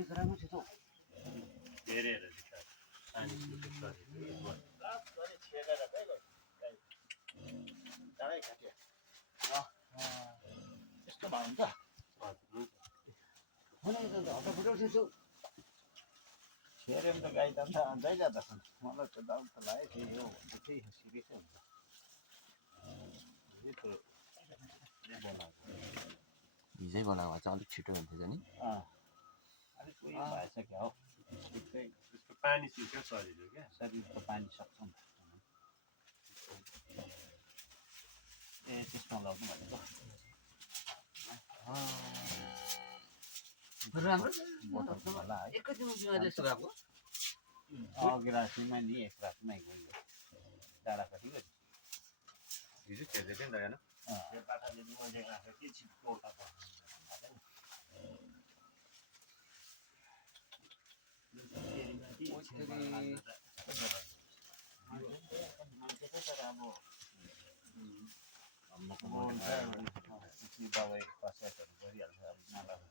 परिक्रमा छ त हेरेर पानी यस्तो भयो नि त हल्का फुटाउँछ यसो छेर्यो भने त गाई त अन्त जाइजाँदा मलाई त दाउ त लाग्यो कि यो चाहिँ सिरियसै हुन्छ हिजै बनाएको चाहिँ अलिक छिटो हुन्थ्यो नि अलिक उयो भइसक्यो हौ ठिकै त्यसको पानी सुक्यो शरीर क्या शरीरको पानी सक्छ नि ए त्यसमा लाउनु भनेको राम्रो होला है एकैछिनमा बिमारी जस्तो गएको अघि रातिमा नि एक रातमै गयो डाँडापट्टि गयो हिजो खेल्दै थियो नि त हेर्न त्यो पाठाले मैले आएको के छिटो मान्छे चाहिँ तर अब दबाई कसैहरू गरिहाल्छ अब नलाग